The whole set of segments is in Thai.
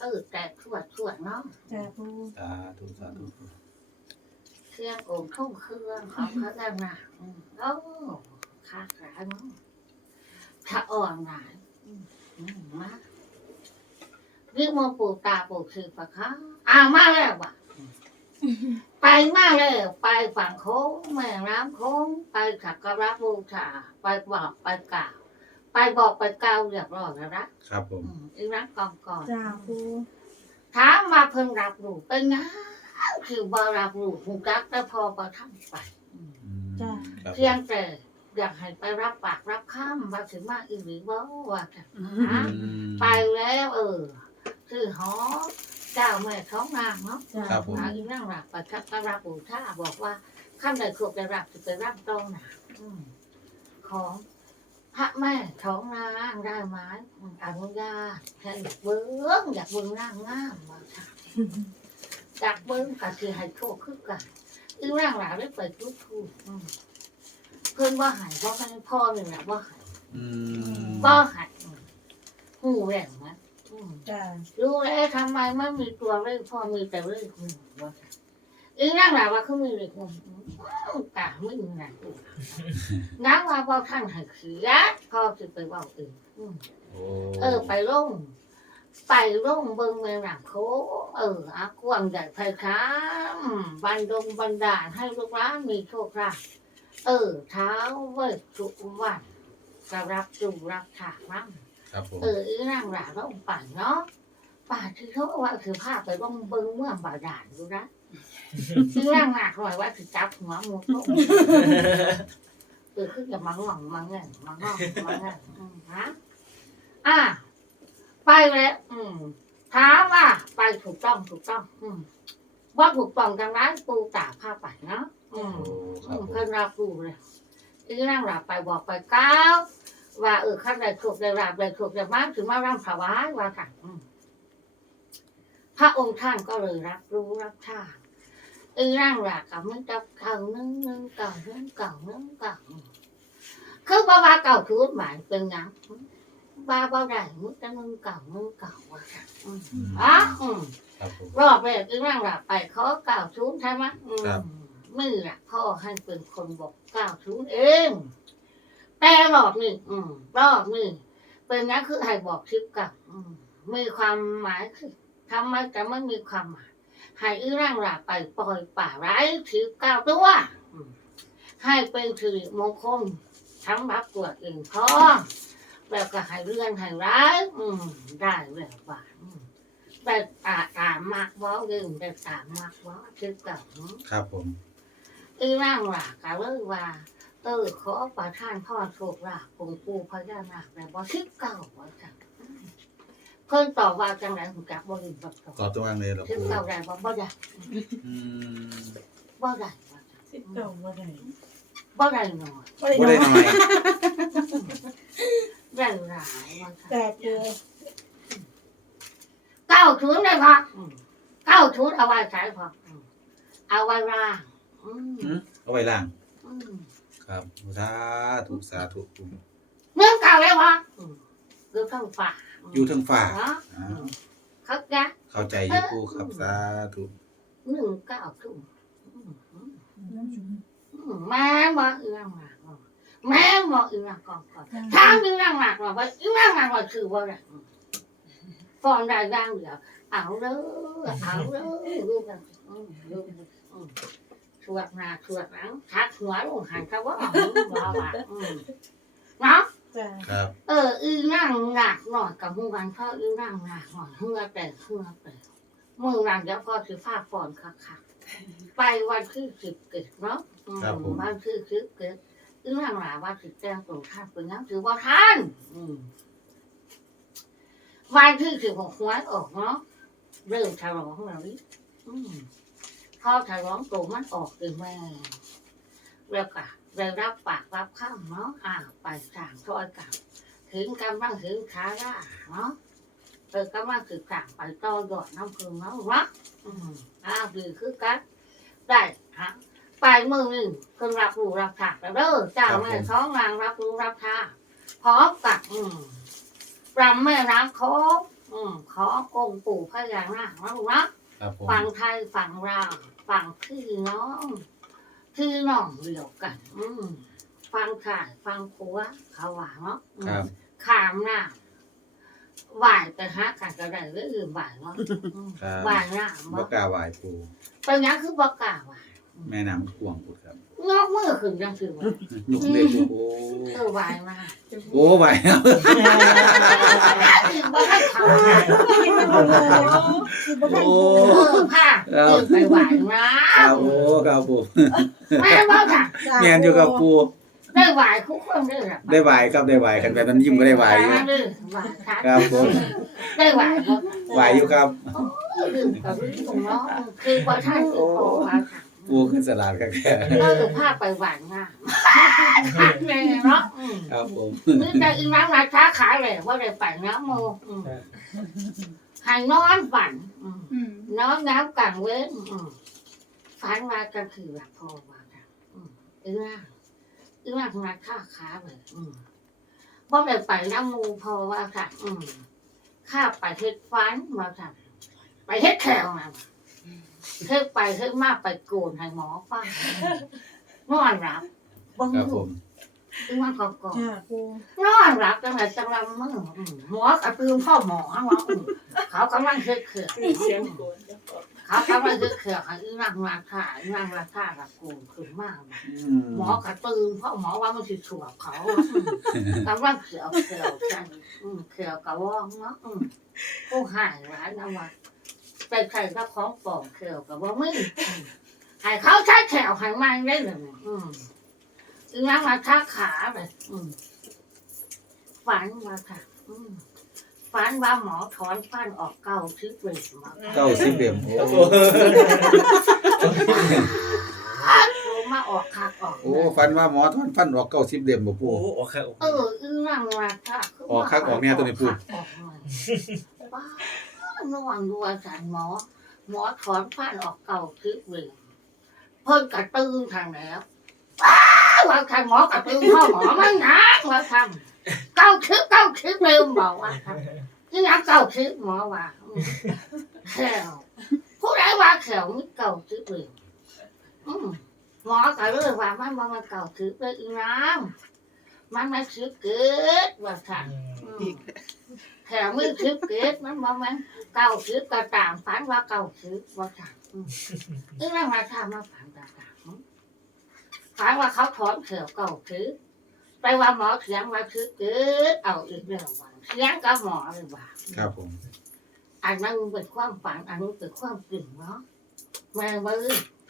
เออแต่ทวดทวดเนาะจ้าปูสาธุสาธุเครื่ององค์ทุ่งเครื่องของพระด้านหน้าอืมโอ้ค้าขายเนาะถ้าอ่อนหน่ายอืมอืมมาเรียกมาปู่ตาปู่คือปะคะอ่ามาแล้วว่ะ ไปมาแล้วไปฝั่งโค้งแม่น้ำโค้งไปสักการะบูชาไปบอกไปกล่าว ไปบอกไปกล่าวเรียบร้อยแล้วนะครับผมอืมอีรักกองก่อนจ้าปูถามมาเพิ่งรับรู้เป็นไงคือบ่รับรู้หูจักแต่พอประทังไปอืมอืมครับเพียงแต่อยากให้ไปรับปากรับข้ามว่าถึงมาอีหรือว่าว่าจะอืนะมไปแล้ว เออ คือหอ เจ้าแม่ท้องนางเนาะจ้าครับผม หาอีนั่งหลับไปชักกรับบูชาบอกว่าข้ามใดขวบจะรับจะไปรับตรงหนาอืมของพระแม่ท้องนางได้ไหมอืมอนุญาตแค่อยากเบิ้งอยากเบิ้งนางงามมาค่ะจากเบิ้งก็คือให้โชคขึ้นกันอีร่างหลาได้ไปทุกทูกอืมเพื่อนว่าหายเพราะมันพ่อหนึ่งแหละว่าหาย อืมว่าหายอืมหูแหว่งมั้ย อืมจ้ารู้แล้วทำไมไม่มีตัวเลขพ่อมีแต่เลขหนึ่งว่าค่ะอีร่างหลาว่าเขามีเลขหนึ่งอืมตาไม่มีหนักน้ำว่าว่าท่านให้เขียนพ่อจะไปเว่าเองอืมโอ้เออ ไปร่งไปร่งเบิงเมืองหนักโคเอออากวางใหญ่ไพค้ามบันดงบันดาลให้ลูกหลานมีโชคลาภเออเท้าเวิสุวันจะรับจูรับถากนั่ง ครับผม เอออีนั่งหลาร่องป่านเนาะป่าที่เขาว่าคือภาพไปร่องเบิงเมืองบาดาลดูนะอีนั่งหนักหน่อยว่าคือจับหัวหมูโตเออคือจะมาง่วงมาเงี้ยมาง่วงมาเงี้ยอืมฮะอะไปแล้วอืมถามว่า ไปถูกต้องถูกต้อง อืมว่าถูกต้องจังไรปูตาผ้าไปเนาะอืมโอ้คอืรับมผมเพิ่นรับรู้เลยอีนั่งหลับไปบอกไปก้าว ว่าเออขั้นใดถูกใดรับใดถูกใดมากถึงมาร่ำถวายว่าค่ะอืมพระองค์ท่านก็เลยรับรู้รับทราบอีนั่งหลับกับมันจะเก่านึ่งนึ่งเก่านึ่งเก่านึ่งเก่าคือบ่ว่าเก่าคือหมายเป็นหยัง ba bao đầy mức ta nâng cầu nâng cầu quá ừ. อืม đó ừ. ครับผมรอบแรกที่นั่งหลับไปเขากล่าวชูนใช่ไหมอืมครับมือละพ่อให้เป็นคนบอกกล่าวชูนเอง แต่รอบนี้อืมรอบนี้เป็นงั้นคือให้บอกชิปกับอืมมีความหมายคือทำไมจะไม่มีความหมายให้อีร่างหลับไปปล่อยป่าไร้ชิปเก้าตัวอืมให้เป็นสิริมงคลทั้งรับตัวเองพ่อแบบก็ให้เรื่องให้ร้ายอืมได้แบบว่าอืมแต่ตาตามมากว่าลืมแต่ตามมากว่าคือเกับครับผมอีร่างหลากก็เลยว่า เออขอประทานพ่อโชคลาภคงปู่พญานาคแต่บ่คิดเก่าว่าจังเพิ่นตอบว่าจังไรผมจักบ่ลืมบ่ตอบต่อตัวางเลยเหรอคิดปูเก่าได้บ่บ่ได้อืมบ่ได้ว่าจังสิบเก้าวันไหนบ่ได้หน่อยบ่ได้หน่อยได้หลายว่าจังจ้าปูเก้าชุดเลยพออืมเก้าชุดเอาไว้ใช้พออืมเอาไว้ร่างอืมอืมเอาไว้ล่างอืม ครับสาธุสาธุปูเรื่องเก่าเลยพออืมคือข้างฝ่าอยู่ทางฝ่าเนาะอ่าเขาจะเข้าใจอยู่ปูครับสาธุหนึ่งเก้าชุดอืมอืมอืมแม่บอกอีร่างหลักแม่บอกอีร่างก่อนก่อนถามอีร่างหลักว่าอีร่างหลักว่าคือว่าอะไรอืมฟอนได้ร่างเดียวเอาเลยเอาเลยลูกนะอืมลูก นะอืมสวดหน้าสวดหลังทักหัวลงหันเขาว่าอ๋อว่าว่าอืมเนาะจ้าครับเอออีนั่งหนักหน่อยกับมือวันพ่ออีนั่งหนักหน่อยเฮือแต่เฮือแต่มือวันเดี๋ยวพ่อสิฟ้าฟอนคักคักๆไปวันที่สิบเกิดเนาะอืมวันที่สิบเกิดอีนั่งหนาว่าสิแจ้งตรงท่านเป็นยังถือว่าท่านอืมวันที่สิบหกหวยออกเนาะเริ่มฉลองแล้วนี่อืม พอฉลองตัวมันออกถึงแม่แล้วก็ได้รับปากรับข้ามเนาะอ่าไปสั่งซอยกับถึงกำลังถึงขาล่าเนาะเออกำลังถึงสั่งไปต่อยอดน้ำพึ่งเนาะวะอืมอ้าวดีคือกันได้ฮะปลายมือหนึ่งคนรับรู้รับทราบแล้วเด้อเจ้าแม่ท้องนางรับรู้รับทราบพร้อมกับอืมรำแม่น้ำโคกอืมขอองค์ปู่พญานาคนะลูกนะ ครับผมฝั่งไทยฝั่งลาวฝั่งพี่น้องพี่น้องเดียวกัน อืมฟังข่ายฟังผัวเขาว่าเนาะอืมครับ ขามหน้าไหวไปหากันก็ได้หรืออื่นไหวเนาะอืมครับไหวหน้าบ่บ่กล้าไหว้ปูเป็นหยังคือบ่กล้าไหวแม่น้ำกวางพุดครับ งอกมือขึ้นจังซี่ว่ายุกเลยปูโอ้เออไหวมาโอ้ไหวครับบ่ให้เขาหาโอ้เออผ้าเออไปไหวนะครับโอ้ครับปูแม่บ่ค่ะแม่นอยู่กับปูได้ไหวทุกคนเด้อล่ะได้ไหวครับได้ไหวกันแบบนั้นยิ้มก็ได้ไหวอยู่เด้อไหวค่ะครับผมได้ไหวบ่ไหวอยู่ครับลืมกับลืมเนาะคือบ่ทันสิโตว่าค่ะ ปูขึ้นสลัดครับแกเออพาไปหวานงามคักเลยเนาะอืมครับผมนึกแต่อีน้ำราคาขายเลยว่าได้ไปน้ำโมอืมใหายนอนฝันอืมนอนน้ำกลางเว้นอืมฝันว่าก็คือว่าพอว่าค่ะอืมอีน้าอีน้าราคาขายเลยอืมว่าได้ไปน้ำโมพอว่าค่ะอืมข้าไปเฮ็ดฟันมาค่ะไปเฮ็ดแขวมา เฮ็ดไปเฮ็ดมาไปโกนให้หมอฟังนอนรับบ่ครับรู้ผมอีน้าก็ก่อนจ้าปูนอนรับจังไรจังไรมึงอืมหมอกระตือพ่อหมอเนาะอืมเขากำลังเคือเขือกเสียงโกนเขากำลังเคือเขือกอันนี้นั่งราคาอีนั่งราคากับกูขึ้นมากนะหมอกระตือพ่อหมอว่ามันสิสวบเขาอืมกำลังเขียวเขียวกันอืมเขียวกระว่องเนาะอืมผู้หายร้ายนะว่า ไปใครก็ของปลอมเขียวกับว่ามึงอืมให้เขาใช้แขวให้มันได้เลยอืมอีนั่งราคาขาเลยอืมฝันว่าค่ะ อืมฝันว่าหมอถอนฟันออกเก้าชิบเวทมาเก้าสิบเหลี่ยมโอ้โลมาออกคักออกโอ้ฟันว่าหมอทอนฟันออกเก้าสิบเหลี่ยมบ่ปูโอ้โหครับเอออึ้งนั่งราค่ะออกคักออกเนี่ยตัวนี้พูดออกมาป้านอนดูอาจารย์หมอ หมอถอนฟันออกเก้าชิบเวทเพิ่นกระตื้นทางแล้วป้าว่าทางหมอกระตื้นพ่อหมอไม่นะว่าทำเก้าชิบเก้าชิบลืมบอกว่าทำที่นักเก้าชิบหมอว่าอืมแขวผู้ใดว่าแขวมีเก้าชิบเลยอืมหมอก็เลยว่ามันบ่มันเก่าถือไปอีน้ำมันไม่ถือเกิดว่าค่ะอืม แถมมือถือเกิดมันบ่มันเก่าถือกระต่างฝันว่าเก่าถือว่าค่ะอืมอีนั่งมาทำมาฝันกระต่างอืมฝันว่าเขาถอนเขียวเก่าถือไปว่าหมอเถียงว่าถือเกิดเอาอีกเรื่องว่าเถียงกับหมอเลยว่าครับผมอันนั้นเป็นความฝันอันนี้เป็นความจริงเนาะแม่ว่า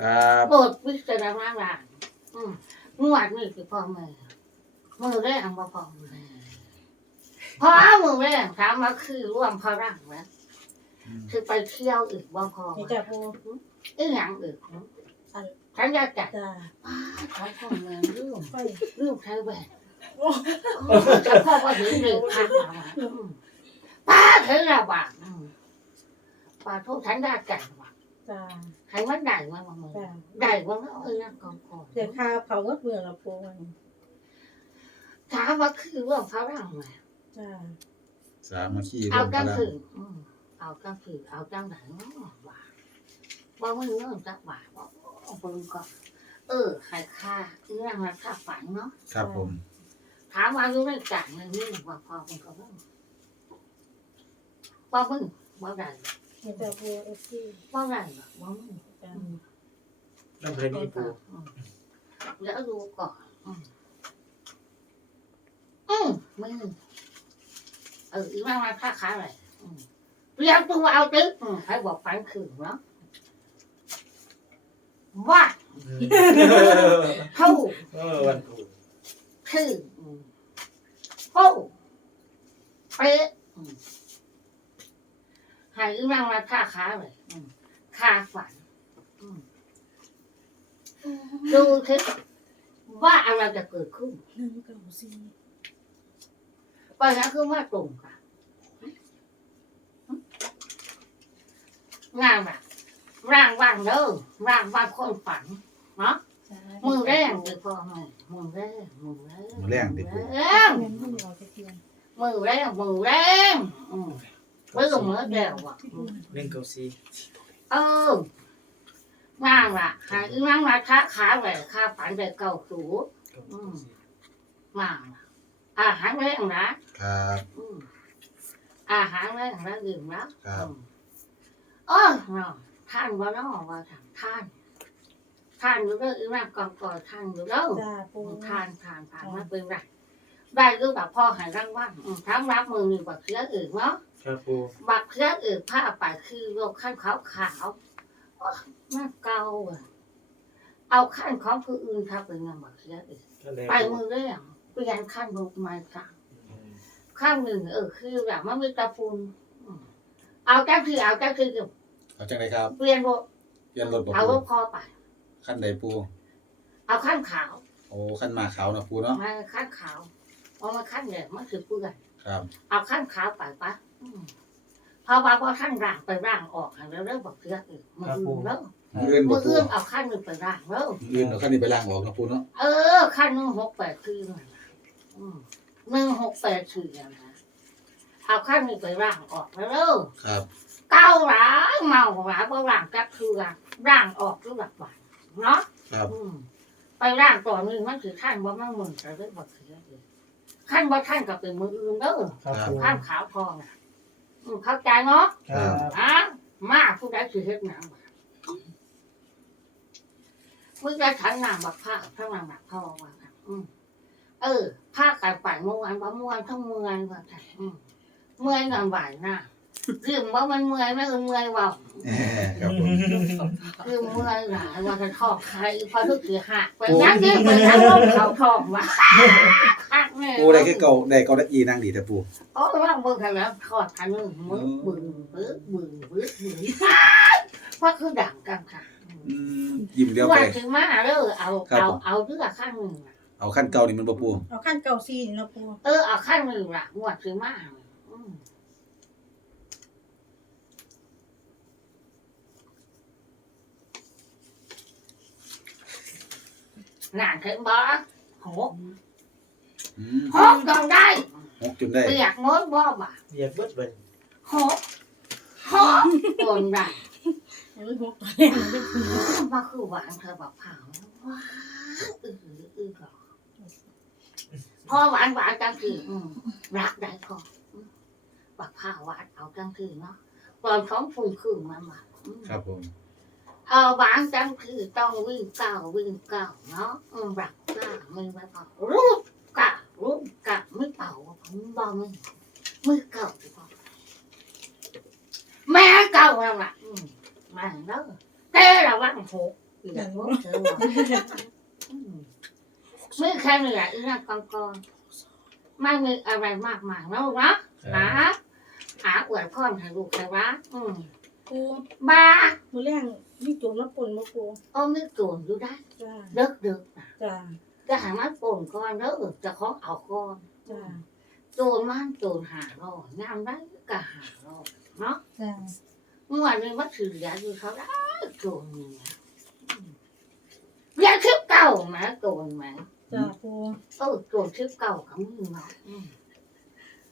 ครับโปรดวิจารณญาณอืมงวดนี่คือพ่อแม่มือแรกบ่พ่อแม่ พอมือแรกถามว่าคือร่วมพลังไหมคือไปเที่ยวอีกบ่พอนี่จ้าปูอีหยังอีกฉันอยากจัดจ้าป้าขอพ่อแม่ลืมไปลืมใช้แหวนจะพ่อว่าถึงเลยพักมาอืมป้าถึงระบาดอืมป้าทุกฉันอยากจัดว่ะจ้าใครมันได้มาบ้างมึงจ้าได้บ้างเอ้ยนั่งกองกองเดี๋ยวข้าวเขาก็เบื่อละปูถามว่าคือเรื่องพระร่างไหม จ้าสามัคคีรเอาวมพจังลังคืออืมเอาจังคือเอาจังไหนเนาะว่าว่ามึงเรื่องจักว่าว่าเอาเบิ่งก่อนเออใครฆ่าเรื่องราคาฝันเนาะ ครับผม ถามว่ารู้เรื่องจ่ายเงินนี่ว่าพอมึงก็ว่าว่ามึงว่าได้นี่จ้าปูเอฟซีว่าได้หรอว่ามึงจ้าน้ำเพลนี่ปู อืมแล้วดูก่อน อืมอืมมึง เอออีกเรื่องราคาขายอะไรอืมเรียกตัวเอาตึ๊กอืมใครบอกฝันคืนเนาะว่าเท่าเออวันปูคืออืมโอ้เป๊ะอืมใหายนั่งมาค่าค้าเลยอืมค่าฝันอืมดูคือว่าอะไรจะเกิดขึ้นหนึ่งเก้าสี่ปัญหาคือว่าตรงกัน งานแบบร่างว่างเด้อร่างว่างคนฝันเนาะมือแรงคือพ่อมือมือแรงมือแรงมือแรงดิมือแรงเงินมันเอาไปเทียนมือแรงมือแรงอืมเมื่อมือแล้วอะหนึ่งเก้าสี่เออนั่งละหาอีนั่งละค้าขาแหวกค้าฝันแหวกเก่าสูเก้าสี่นั่งละอาหารแรงนะครับอืมอาหารแรงแล้วดื่มแล้วครับ อืมเออเนาะท่านว่าเนาะว่าท่านท่าน ท่านอยู่เด้ออีนั่งก่อนก่อนท่านอยู่เด้อจ้าปูทานทานทานมาเป็นไรได้รู้แบบพ่อหายร่างว่างอืมทั้งรับมือมีบักเชื้ออื่นเนาะครับปูบักเชื้ออื่นผ้าไปคือโรคขั้นขาวขาวๆโอ๊ยน่าเกาอะเอาขั้นของผู้อื่นครับเป็นงานบักเชื้ออื่นท่านใดไปมือเรื่องเปลี่ยนขั้นบุกมาค่ะข้างหนึ่งเออคือแบบมันมีตะปูนอืมเอาจ้าคือเอาจ้าคือ เอาจังไดครับเปลี่ยนรถเปลี่ยนรถบ่เอาปูรถพอไปขั้นใดปูเอาขั้นขาวโอ้ขั้นมาขาวนะปูเนาะมาขั้นขาวเอามาขั้นแดงมันคือเปื่อนครับ เอาขั้นขาวไปปะอืมเพราะว่าพอท่านร่างไปร่างออกแล้วเริ่มบอกเรื่องอื่นมืออื่นแล้วมืออื่นบ่มือปูอื่นเอาขั้นหนึ่งไปร่างแล้วมืออื่นเอาขั้นนี้ไปล้างออกนะปูเนาะเออขั้นหนึ่งหกแปดคือนั่นน่ะอืมหนึ่งหกแปดคืออย่างนั้น เอาขั้นหนึ่งไปร่างออกแล้วเริ่มครับ เก้าหลายเมาหลายเพราะร่างก็คือร่างออกหรือแบบหวานเนาะครับอืมไปร่างต่อหนึ่งมันคือท่านว่ามันมึนแต่เรื่องบอกเสียเลยขั้นว่าท่านก็เป็นมืออื่นเด้อครับปูข้ามขาวทองอะอืมเข้าใจเนาะครับอะมาผู้ใดคือเฮ็ดหนังบ่มึงจะฉันนางบักผ้าทั้งนางบักพ่อว่ากันอืมเออผ้ากันไปเมื่อวานว่าเมื่อวานทั้งเมื่อยว่าแต่อืม เมื่อยนอนบ่ายหน้าลืมว่ามันเมื่อยไหมเออเมื่อยเว่าแหมครับผมลืมเมื่อยหลายว่าจะทอกใครพอทุกทีหักไปนั่งยืนไปนั่งลงเขาทองว่ะหักแม่ปูได้คือเก่าได้เก่าได้อีนั่งดีแต่ปูโอ้ว่างเบิ่งกันแล้วทอดทันมือมือบึ้งบึ้งบึ้งบึ้งบึ้งว่าคือด่างกันค่ะอืมยิ้มเดียวว่าไปถึงมาเด้อเอาครับเอาผมเอาเรือข้างหนึ่งน่ะเอาขั้นเก่านี่มันบ่ปูเอาขั้นเก่าซีนแล้วปูเออเอาข้างหนึ่งละงวดถึงมาอืมห นานถึงบ่หกอืมหกต้องได้หกจนได้เปียกมดบ่บ่เรียกเบิดเลยหกหกต้องได้เอาไปหกตัวแรกมันเป็นปูมาคือหวานเธอบอกเผาว้าอือหืออือก่อพอหวานหวานจังคืออืมรักได้พออืมบักผ้าหวานเอาจังคือเนาะตอนท้องฟุ้งขึ้นมาหมาอืมครับผม เอาหวานจังคือต้องวิ่งก้าววิ่งก้าวเนาะอืมรักก้าไม่ไว้พอรูดกะรูดกะไม่เป่าผมบอกมึงมือเก่าดีกว่าแม่เก่าแล้วล่ะอืมแม่เนาะแต่ละวันหกอย่างนู้นเธอว่าอืมไม่แค่นี้แหละอีนั่นกองกองไม่มีอะไรมากมายนะลูกนะหาหาอวยพรให้ลูกใช่ปะอืม ปูบ้ามือแรงมีโจมแล้วปนมาปูเอาไม่โกนอยู่ได้จ้าเด็กเด็กๆนะจ้าจะหามาโกนก่อนเด้อจะของเอาก่อนจ้าโจนมันโจนหาเรางามได้ก็หาเราเนาะจ้าเมื่อวานนี้มาถือยาอยู่เขาได้โจนเนี่ยอืมยาคิดเก่าไหมโจนไหม จ้าปูเออตัวชื่อเก่าของมึงเนาะอืม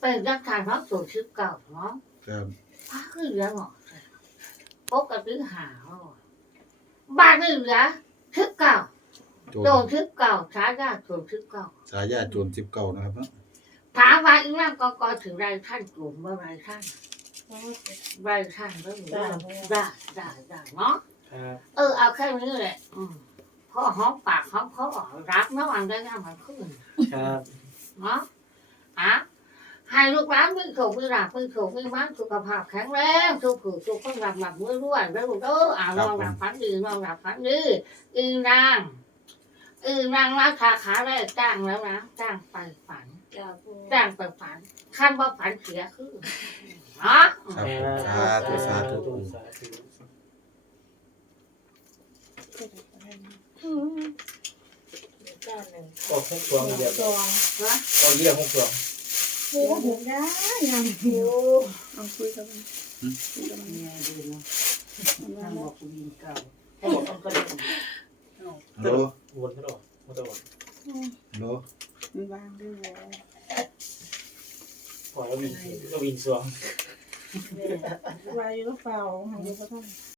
เป็นรักฐานเพราะตัวชื่อเก่าเนาะครับ พระคือเหลือเนาะ ปกติหาเนาะบ้านนี่เหลือชื่อเก่าโจตัวรชื่อเก่าฉายาตัวชื่อเก่าสายาโจรสิบเก่านะครับเนาะถามว่าอีนั่งก็ก็ถึงไรท่านกลุ่มว่าไรท่านไรท่านก็ได้ได้ได้ได้เนาะครับเออเอาแค่นี้แหละอืมพ่อหอมปากหอมคอรักเนาะอันได้งามมันขึ้นครับ เนาะอะ ให้ลูกหลานมีโชคมีลาภมีโชคมีมันสุขภาพแข็งแรงทุกผู้ทุกคนหลับหลับมือรวยแล้วลูกเอออ่านอนหลับฝันดีนอนหลับฝันดีอีนางอีนางราคาขาได้จ้างแล้วนะจ้างไปฝันจ้างไปฝันขั้นว่าฝันเสียคือเนาะสาธุสาธุปูสาธุจ้าหนึ่งออกหกสองเดียวองนะออกเยี่ยมหกสองปูหก Maganda. Yan. Ang kuy ka ba? Kuy ka ba? Hello? Hello? Vàng cái gì vậy? Quả nó bình xuống. Vàng cái phao, hàng cái phao.